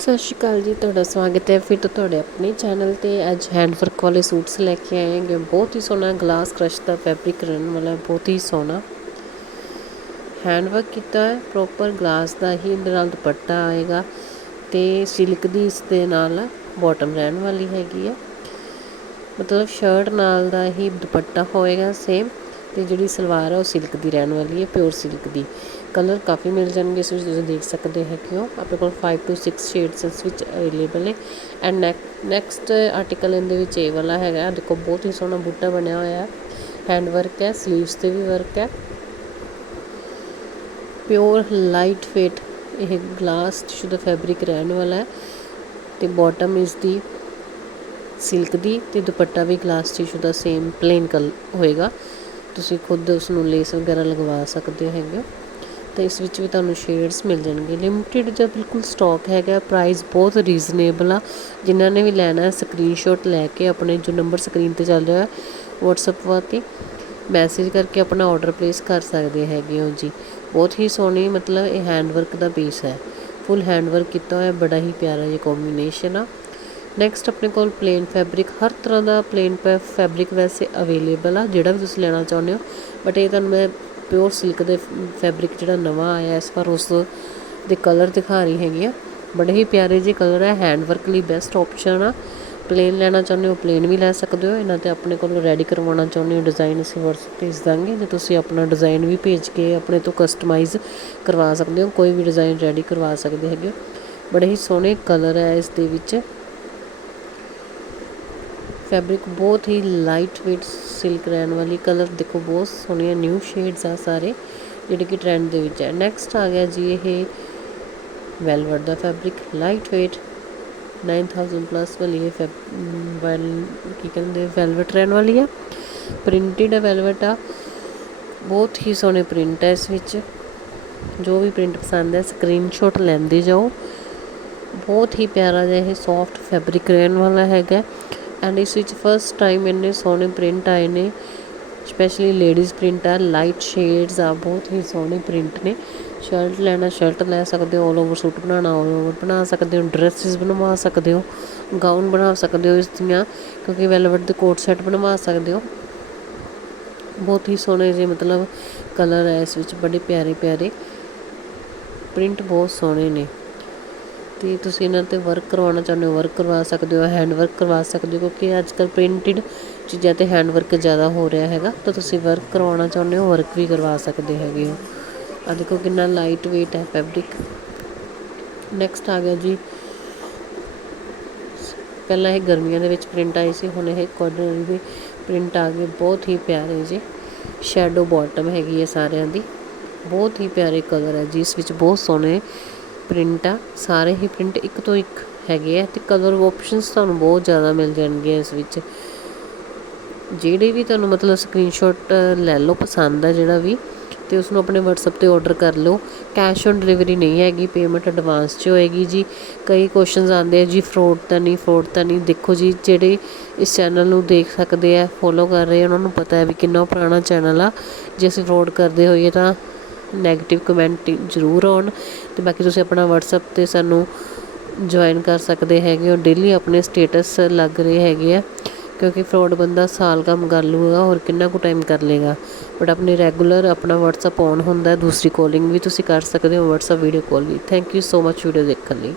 ਸਤਿ ਸ਼੍ਰੀ ਅਕਾਲ ਜੀ, ਤੁਹਾਡਾ ਸਵਾਗਤ ਹੈ ਫਿਰ ਤੋਂ ਤੁਹਾਡੇ ਆਪਣੇ ਚੈਨਲ ਤੇ। ਅੱਜ ਹੈਂਡ ਵਰਕ ਵਾਲੇ ਸੂਟਸ ਲੈ ਕੇ ਆਏ ਹਾਂ ਬਹੁਤ ਹੀ ਸੋਹਣਾ ਗਲਾਸ ਕ੍ਰਸ਼ ਦਾ ਫੈਬਰਿਕ ਰਹਿਣ ਵਾਲਾ, ਬਹੁਤ ਹੀ ਸੋਹਣਾ। ਹੈਂਡ ਵਰਕ ਕੀਤਾ ਹੈ ਪ੍ਰੋਪਰ ਗਲਾਸ ਦਾ ਹੀ ਇਹਦੇ ਨਾਲ ਦੁਪੱਟਾ ਆਏਗਾ ਤੇ ਸਿਲਕ ਦੀ ਇਸ ਦੇ ਨਾਲ ਬਾਟਮ ਰਹਿਣ ਵਾਲੀ ਹੈਗੀ ਹੈ। ਮਤਲਬ ਸ਼ਰਟ ਨਾਲ ਦਾ ਹੀ ਦੁਪੱਟਾ ਹੋਏਗਾ ਸੇਮ ਤੇ ਜਿਹੜੀ ਸਲਵਾਰ ਹੈ ਉਹ ਸਿਲਕ ਦੀ ਰਹਿਣ ਵਾਲੀ ਹੈ ਪਿਓਰ ਸਿਲਕ ਦੀ। ਕਲਰ ਕਾਫੀ ਮਿਲ ਜਾਣਗੇ, ਇਸ ਵਿੱਚ ਤੁਸੀਂ ਦੇਖ ਸਕਦੇ ਹੈਗੇ ਹੋ ਆਪਣੇ ਕੋਲ 5 ਟੂ 6 ਸ਼ੇਡਸ ਇਸ ਵਿੱਚ ਅਵੇਲੇਬਲ ਹੈ ਐਂਡ ਨੈਕਸਟ ਆਰਟੀਕਲ ਇਹਦੇ ਵਿੱਚ ਇਹ ਵਾਲਾ ਹੈਗਾ ਦੇਖੋ ਬਹੁਤ ਹੀ ਸੋਹਣਾ ਬੂਟਾ ਬਣਿਆ ਹੋਇਆ ਹੈ। ਹੈਂਡ ਵਰਕ ਹੈ ਸਲੀਵਸ ਤੇ ਵੀ ਵਰਕ ਹੈ। ਪਿਓਰ ਲਾਈਟ ਵੇਟ ਇਹ ਗਲਾਸ ਟਿਸ਼ੂ ਦਾ ਫੈਬਰਿਕ ਰਹਿਣ ਵਾਲਾ ਹੈ। ਤੇ ਬਾਟਮ ਇਸ ਦੀ ਸਿਲਕ ਦੀ ਤੇ ਦੁਪੱਟਾ ਵੀ ਗਲਾਸ ਟਿਸ਼ੂ ਦਾ ਸੇਮ ਪਲੇਨ ਕਲ ਹੋਏਗਾ। ਤੁਸੀਂ ਖੁਦ ਉਸ ਨੂੰ ਲੇਸ ਵਗੈਰਾ ਲਗਵਾ ਸਕਦੇ ਹੈਗੇ ਤੇ ਇਸ ਵਿੱਚ ਵੀ ਤੁਹਾਨੂੰ ਸ਼ੇਡਸ ਮਿਲ ਜਾਣਗੇ। ਲਿਮਿਟਿਡ ਜਾਂ ਬਿਲਕੁਲ ਸਟਾਕ ਹੈਗਾ ਪ੍ਰਾਈਸ ਬਹੁਤ ਰੀਜ਼ਨੇਬਲ ਆ। ਜਿਨ੍ਹਾਂ ਨੇ ਵੀ ਲੈਣਾ ਹੈ ਸਕਰੀਨਸ਼ਾਟ ਲੈ ਕੇ ਆਪਣੇ ਜੋ ਨੰਬਰ ਸਕਰੀਨ ਤੇ ਚੱਲ ਰਿਹਾ ਹੈ WhatsApp ਵਾਤੇ ਮੈਸੇਜ ਕਰਕੇ ਆਪਣਾ ਆਰਡਰ ਪਲੇਸ ਕਰ ਸਕਦੇ ਹੈਗੇ ਹੋ ਜੀ। ਬਹੁਤ ਹੀ ਸੋਹਣੀ ਮਤਲਬ ਇਹ ਹੈਂਡਵਰਕ ਦਾ ਪੀਸ ਹੈ। ਫੁੱਲ ਹੈਂਡਵਰਕ ਕੀਤਾ ਹੋਇਆ, ਬੜਾ ਹੀ ਪਿਆਰਾ ਜਿਹਾ ਕੰਬੀਨੇਸ਼ਨ ਆ। ਨੈਕਸਟ ਆਪਣੇ ਕੋਲ ਪਲੇਨ ਫੈਬਰਿਕ ਹਰ ਤਰ੍ਹਾਂ ਦਾ ਪਲੇਨ ਫੈਬਰਿਕ ਵੈਸੇ ਅਵੇਲੇਬਲ ਆ, ਜਿਹੜਾ ਵੀ ਤੁਸੀਂ ਲੈਣਾ ਚਾਹੁੰਦੇ ਹੋ। ਬਟ ਇਹ ਤੁਹਾਨੂੰ ਮੈਂ ਪਿਓਰ ਸਿਲਕ ਦੇ ਫੈਬਰਿਕ ਜਿਹੜਾ ਨਵਾਂ ਆਇਆ, ਇਸ ਵਾਰ ਉਸ ਦੇ ਕਲਰ ਦਿਖਾ ਰਹੀ ਹੈਗੀ ਆ। ਬੜੇ ਹੀ ਪਿਆਰੇ ਜਿਹੇ ਕਲਰ ਹੈ ਹੈਂਡ ਵਰਕ ਲਈ ਬੈਸਟ ਆਪਸ਼ਨ ਆ। ਪਲੇਨ ਲੈਣਾ ਚਾਹੁੰਦੇ ਹੋ ਪਲੇਨ ਵੀ ਲੈ ਸਕਦੇ ਹੋ। ਇਹਨਾਂ ਤੇ ਆਪਣੇ ਕੋਲ ਰੈਡੀ ਕਰਵਾਉਣਾ ਚਾਹੁੰਦੇ ਹੋ ਡਿਜ਼ਾਈਨ ਅਸੀਂ WhatsApp ਭੇਜ ਦਾਂਗੇ। ਜੇ ਤੁਸੀਂ ਆਪਣਾ ਡਿਜ਼ਾਈਨ ਵੀ ਭੇਜ ਕੇ ਆਪਣੇ ਤੋਂ ਕਸਟਮਾਈਜ਼ ਕਰਵਾ ਸਕਦੇ ਹੋ, ਕੋਈ ਵੀ ਡਿਜ਼ਾਈਨ ਰੈਡੀ ਕਰਵਾ ਸਕਦੇ ਹੈਗੇ ਹੋ। ਬੜੇ ਹੀ ਸੋਹਣੇ ਕਲਰ ਹੈ ਇਸ ਦੇ ਵਿੱਚ। ਫੈਬਰਿਕ ਬਹੁਤ ਹੀ ਲਾਈਟ ਵੇਟ ਸਿਲਕ ਰਹਿਣ ਵਾਲੀ ਕਲਰ ਦੇਖੋ ਬਹੁਤ ਸੋਹਣੀਆਂ ਨਿਊ ਸ਼ੇਡਸ ਆ ਸਾਰੇ, ਜਿਹੜੇ ਕਿ ਟ੍ਰੈਂਡ ਦੇ ਵਿੱਚ ਹੈ। ਨੈਕਸਟ ਆ ਗਿਆ ਜੀ ਇਹ ਵੈਲਵਟ ਦਾ ਫੈਬਰਿਕ ਲਾਈਟ ਵੇਟ 9000 ਪਲੱਸ ਵਾਲੀ ਇਹ ਵੈਲ ਕੀ ਕਹਿੰਦੇ ਵੈਲਵਟ ਰਹਿਣ ਵਾਲੀ ਆ। ਪ੍ਰਿੰਟਡ ਵੈਲਵਟ ਆ। ਬਹੁਤ ਹੀ ਸੋਹਣੇ ਪ੍ਰਿੰਟ ਹੈ ਇਸ ਵਿੱਚ। ਜੋ ਵੀ ਪ੍ਰਿੰਟ ਪਸੰਦ ਹੈ ਸਕਰੀਨਸ਼ਾਟ ਲੈਂਦੇ ਜਾਓ। ਬਹੁਤ ਹੀ ਪਿਆਰਾ ਜਿਹਾ ਇਹ ਸੌਫਟ ਫੈਬਰਿਕ ਰਹਿਣ ਵਾਲਾ ਹੈਗਾ। ਐਂਡ ਇਸ ਵਿੱਚ ਫਸਟ ਟਾਈਮ ਇੰਨੇ ਸੋਹਣੇ ਪ੍ਰਿੰਟ ਆਏ ਨੇ ਸਪੈਸ਼ਲੀ ਲੇਡੀਜ਼ ਪ੍ਰਿੰਟ ਆ ਲਾਈਟ ਸ਼ੇਡਸ ਆ, ਬਹੁਤ ਹੀ ਸੋਹਣੇ ਪ੍ਰਿੰਟ ਨੇ। ਸ਼ਰਟ ਲੈਣਾ ਸ਼ਰਟ ਲੈ ਸਕਦੇ ਹੋ ਆਲ ਓਵਰ ਸੂਟ ਬਣਾਉਣਾ ਆਲ ਓਵਰ ਬਣਾ ਸਕਦੇ ਹੋ ਡਰੈਸਿਸ ਬਣਵਾ ਸਕਦੇ ਹੋ ਗਾਊਨ ਬਣਾ ਸਕਦੇ ਹੋ ਇਸ ਦੀਆਂ, ਕਿਉਂਕਿ ਵੈਲਵਟ ਦੇ ਕੋਟ ਸੈਟ ਬਣਵਾ ਸਕਦੇ ਹੋ। ਬਹੁਤ ਹੀ ਸੋਹਣੇ ਜਿਹੇ ਮਤਲਬ ਕਲਰ ਹੈ ਇਸ ਵਿੱਚ, ਬੜੇ ਪਿਆਰੇ ਪਿਆਰੇ। ਪ੍ਰਿੰਟ ਬਹੁਤ ਸੋਹਣੇ ਨੇ। ਅਤੇ ਤੁਸੀਂ ਇਹਨਾਂ ਤੇ ਵਰਕ ਕਰਵਾਉਣਾ ਚਾਹੁੰਦੇ ਹੋ ਵਰਕ ਕਰਵਾ ਸਕਦੇ ਹੋ ਹੈਂਡ ਵਰਕ ਕਰਵਾ ਸਕਦੇ ਹੋ, ਕਿਉਂਕਿ ਅੱਜ ਕੱਲ੍ਹ ਪ੍ਰਿੰਟਡ ਚੀਜ਼ਾਂ ਤੇ ਹੈਂਡ ਵਰਕ ਜ਼ਿਆਦਾ ਹੋ ਰਿਹਾ ਹੈਗਾ, ਤਾਂ ਤੁਸੀਂ ਵਰਕ ਕਰਵਾਉਣਾ ਚਾਹੁੰਦੇ ਹੋ ਵਰਕ ਵੀ ਕਰਵਾ ਸਕਦੇ ਹੈਗੇ ਹੋ। ਆ ਦੇਖੋ ਕਿੰਨਾ ਲਾਈਟ weight ਹੈ ਫੈਬਰਿਕ ਨੈਕਸਟ ਆ ਗਿਆ ਜੀ। ਪਹਿਲਾਂ ਇਹ ਗਰਮੀਆਂ ਦੇ ਵਿੱਚ ਪ੍ਰਿੰਟ ਆਈ ਸੀ, ਹੁਣ ਇਹ ਕੋਡਨਰੀ ਦੇ ਪ੍ਰਿੰਟ ਆ ਗਏ, ਬਹੁਤ ਹੀ ਪਿਆਰੇ ਜੀ। ਸ਼ੈਡੋ ਬਾਟਮ ਹੈਗੀ ਹੈ ਸਾਰਿਆਂ ਦੀ। ਬਹੁਤ ਹੀ ਪਿਆਰੇ ਕਲਰ ਹੈ ਜੀ, ਇਸ ਵਿੱਚ ਬਹੁਤ ਸੋਹਣੇ ਪ੍ਰਿੰਟ ਆ, ਸਾਰੇ ਹੀ ਪ੍ਰਿੰਟ ਇੱਕ ਤੋਂ ਇੱਕ ਹੈਗੇ ਆ ਤੇ ਕਲਰ ਆਪਸ਼ਨਸ ਤੁਹਾਨੂੰ ਬਹੁਤ ਜ਼ਿਆਦਾ ਮਿਲ ਜਾਣਗੇ ਇਸ ਵਿੱਚ। ਜਿਹੜੇ ਵੀ ਤੁਹਾਨੂੰ ਮਤਲਬ ਸਕਰੀਨਸ਼ਾਟ ਲੈ ਲਓ ਪਸੰਦ ਆ ਜਿਹੜਾ ਵੀ, ਤੇ ਉਸ ਨੂੰ ਆਪਣੇ WhatsApp ਤੇ ਆਰਡਰ ਕਰ ਲਓ। ਕੈਸ਼ ਔਨ ਡਿਲੀਵਰੀ ਨਹੀਂ ਹੈਗੀ ਪੇਮੈਂਟ ਐਡਵਾਂਸ 'ਚ ਹੋਏਗੀ ਜੀ। ਕਈ ਕੁਐਸਚਨਸ ਆਉਂਦੇ ਆ ਜੀ ਫਰੋਡ ਤਾਂ ਨਹੀਂ ਫਰੋਡ ਤਾਂ ਨਹੀਂ। ਦੇਖੋ ਜੀ, ਜਿਹੜੇ ਇਸ ਚੈਨਲ ਨੂੰ ਦੇਖ ਸਕਦੇ ਆ ਫੋਲੋ ਕਰ ਰਹੇ ਉਹਨਾਂ ਨੂੰ ਪਤਾ ਹੈ ਵੀ ਕਿੰਨਾ ਪੁਰਾਣਾ ਚੈਨਲ ਆ। ਜੇ ਅਸੀਂ ਫਰੋਡ ਕਰਦੇ ਹੋਈਏ ਤਾਂ ਨੈਗੇਟਿਵ ਕਮੈਂਟ ਜ਼ਰੂਰ ਆਉਣ ਅਤੇ ਬਾਕੀ ਤੁਸੀਂ ਆਪਣਾ ਵਟਸਐਪ ਤੇ ਸਾਨੂੰ ਜੁਆਇਨ ਕਰ ਸਕਦੇ ਹੈਗੇ ਹੋ। ਡੇਲੀ ਆਪਣੇ ਸਟੇਟਸ ਲੱਗ ਰਹੇ ਹੈਗੇ ਆ, ਕਿਉਂਕਿ ਫਰੋਡ ਬੰਦਾ ਸਾਲ ਕੰਮ ਕਰ ਲੂਗਾ ਹੋਰ ਕਿੰਨਾ ਕੁ ਟਾਈਮ ਕਰ ਲੇਗਾ ਬਟ ਆਪਣੇ ਰੈਗੂਲਰ ਆਪਣਾ WhatsApp ਔਨ ਹੁੰਦਾ, ਦੂਸਰੀ ਕਾਲਿੰਗ ਵੀ ਤੁਸੀਂ ਕਰ ਸਕਦੇ ਹੋ, WhatsApp video call we. Thank you so much video ਦੇਖਣ ਲਈ।